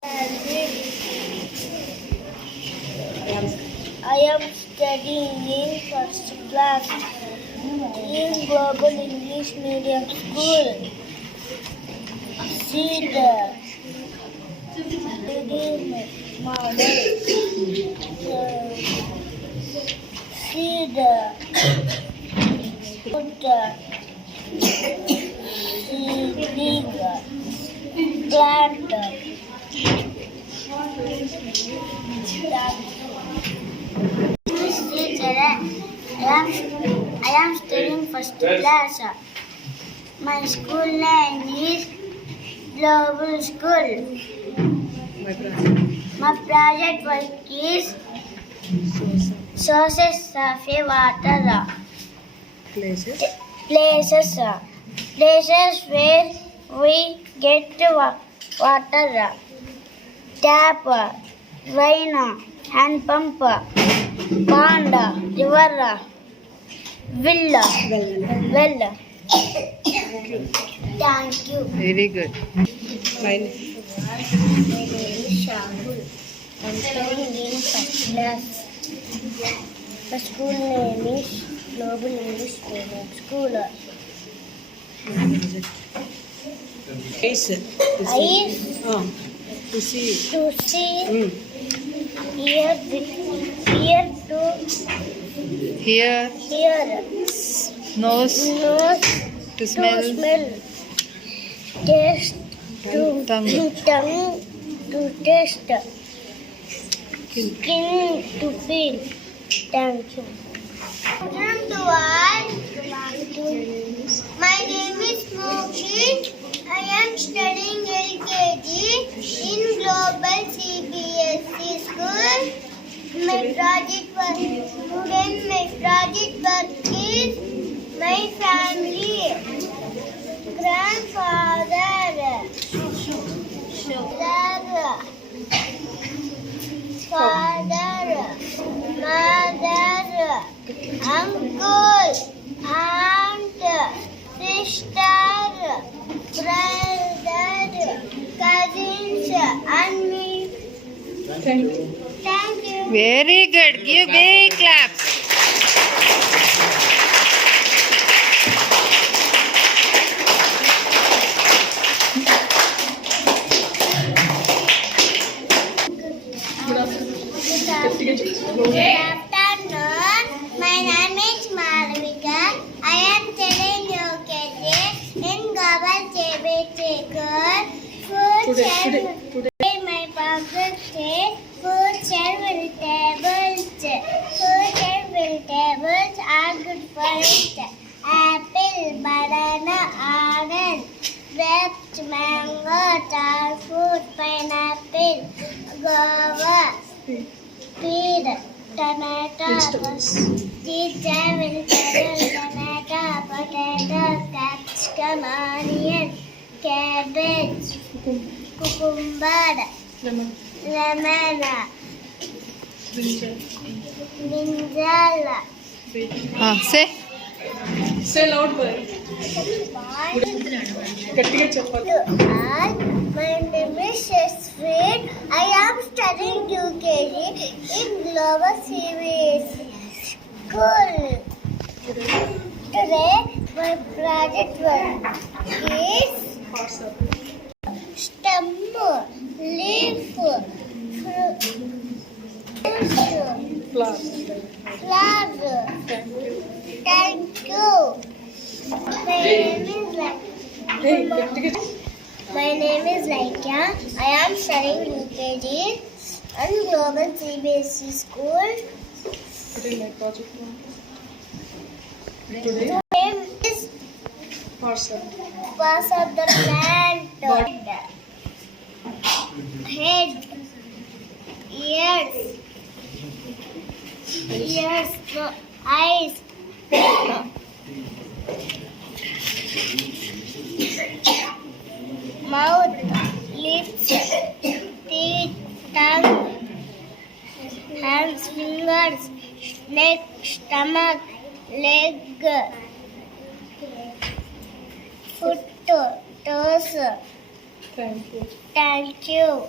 I am studying in first class in Global English Medium School. See the reading model. See the seeding plant. I am studying first class. My school name is Global School. My project work is sources of water. Places where we get water. Tap, rain, hand pump, pond, river, well. Thank you. Very good. My name is Shahul. I'm studying in first class. My school name is Global English Medium School. Eyes. To see. Ear to Hear. hear. Nose. Nose To smell. Taste to Tongue. to taste. Skin to feel. Thank you. My name is Mokshit. I am studying LKG in Global CBSE School. My project work is my family. Grandfather, father, mother, uncle, aunt, sister, brother, cousins, and me. Thank you. Very good. Give big claps. Good afternoon. My name is Malavika. I am studying UKG in Global CBSE School. Today my subject is fruits and vegetables. Fruits and vegetables are good for health. Apple, banana, orange, grapes, mango, fruit, pineapple, guava, pear, tomato, peach and vegetable, tomato, potato, capsicum, onion, cabbage, cucumber, lemon, brinjal. Say loud, boy. My name is Shaswin. I am studying UKG in Global CBSE School. Today, my project work is stem, leaf, fruit, flower. Thank you. My name is Laikya. I am studying UKG and Global CBSE School. Today my project. My name is Parts of the plant. Head, ears, eyes, mouth, lips, teeth, tongue, hands, fingers, neck, stomach, leg, foot, toes. Thank you. Thank you.